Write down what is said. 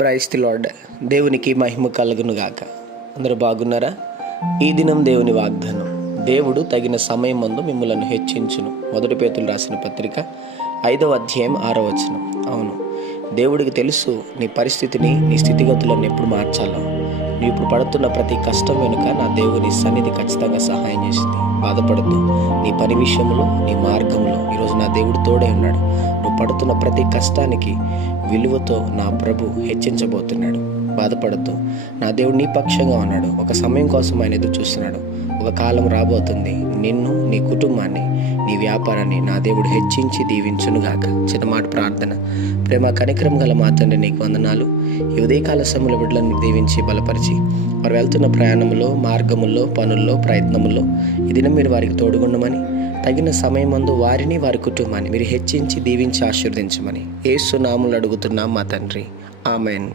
Praise the lord. దేవునికి మహిమ కలుగును గాక. అందరూ బాగున్నారా? ఈ దినం దేవుని వాగ్దానం, దేవుడు తగిన సమయం మందు మిమ్మలను హెచ్చించును. 1 పేతురు రాసిన పత్రిక 5వ అధ్యాయం 6వ వచనం. అవును, దేవుడికి తెలుసు నీ పరిస్థితిని, నీ స్థితిగతులను ఎప్పుడు మార్చాలో. నువ్వు ఇప్పుడు పడుతున్న ప్రతి కష్టం వెనుక నా దేవుని సన్నిధి ఖచ్చితంగా సహాయం చేసింది. బాధపడద్దు. నీ పని విషయంలో, నీ మార్గంలో ఈరోజు నా దేవుడు తోడే ఉన్నాడు. నువ్వు పడుతున్న ప్రతి కష్టానికి విలువతో నా ప్రభు హెచ్చించబోతున్నాడు. బాధపడద్దు. నా దేవుడు నీ పక్షంగా ఉన్నాడు. ఒక సమయం కోసం ఆయన ఎదురు చూస్తున్నాడు. ఒక కాలం రాబోతుంది, నిన్ను, నీ కుటుంబాన్ని, నీ వ్యాపారాన్ని నా దేవుడు హెచ్చించి దీవించునుగాక. చిన్నమాట ప్రార్థన. ప్రేమ కనికరం గల మా తండ్రి, నీకు వందనాలు. ఈ ఉదయకాల సమయంలో బిడ్డలను దీవించి బలపరిచి వారు వెళ్తున్న ప్రయాణంలో, మార్గముల్లో, పనుల్లో, ప్రయత్నముల్లో ఈ దినం మీరు వారికి తోడుగుండమని, తగిన సమయం మందు వారిని, వారి కుటుంబాన్ని మీరు హెచ్చించి దీవించి ఆశీర్వదించమని యేసు నామములో అడుగుతున్నాం మా తండ్రి. ఆమెన్.